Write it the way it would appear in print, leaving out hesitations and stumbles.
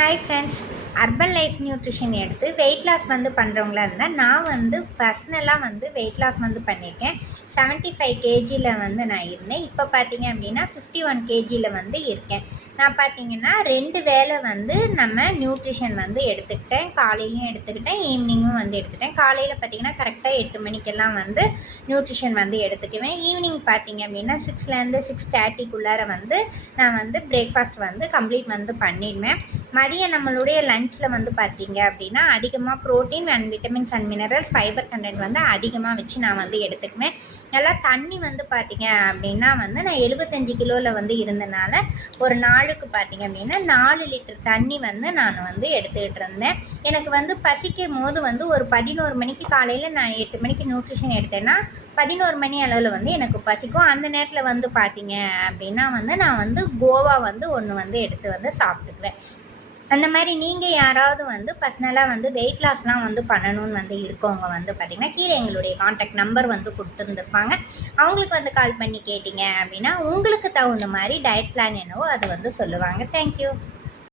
Hi friends, urban life nutrition எடுத்து weight loss பண்ணுறவங்களா இருந்தால் நான் பர்சனலாக வெயிட் லாஸ் பண்ணியிருக்கேன். 75 கேஜியில் நான் இருந்தேன். இப்போ பார்த்தீங்க அப்படின்னா 51 கேஜியில் இருக்கேன். நான் பார்த்தீங்கன்னா 2 வேளை நம்ம நியூட்ரிஷன் எடுத்துக்கிட்டேன். காலையிலையும் எடுத்துக்கிட்டேன், ஈவினிங்கும் எடுத்துக்கிட்டேன். காலையில் பார்த்தீங்கன்னா கரெக்டாக 8 மணிக்கெல்லாம் நியூட்ரிஷன் எடுத்துக்குவேன். ஈவினிங் பார்த்தீங்க அப்படின்னா 6லேருந்து 6:30க்குள்ளார நான் பிரேக்ஃபாஸ்ட் கம்ப்ளீட் பண்ணிடுவேன். மதியம் நம்மளுடைய லஞ்சில் பார்த்தீங்க அப்படின்னா அதிகமாக protein and vitamins and minerals fibre content அதிகமாக வச்சு நான் எடுத்துக்குவேன். நல்லா தண்ணி பார்த்தீங்க அப்படின்னா நான் 75 கிலோவில் இருந்தனால ஒரு நாளுக்கு பார்த்தீங்க அப்படின்னா 4 லிட்டர் தண்ணி நான் எடுத்துக்கிட்டு இருந்தேன். எனக்கு பசிக்கும் போது ஒரு 11 மணிக்கு காலையில் நான் 8 மணிக்கு நியூட்ரிஷன் எடுத்தேன்னா 11 மணி அளவில் எனக்கு பசிக்கும். அந்த நேரத்தில் பார்த்தீங்க அப்படின்னா நான் கோவா ஒன்று எடுத்து சாப்பிட்டுக்குவேன். அந்த மாதிரி நீங்கள் யாராவது பர்சனலாக வெயிட் லாஸ்லாம் பண்ணணும்னு இருக்கவங்க பார்த்திங்கன்னா கீழே எங்களுடைய காண்டாக்ட் நம்பர் கொடுத்துருந்துருப்பாங்க. அவங்களுக்கு கால் பண்ணி கேட்டிங்க அப்படின்னா உங்களுக்கு தகுந்த மாதிரி டயட் பிளான் என்னவோ அது சொல்லுவாங்க. தேங்க்யூ.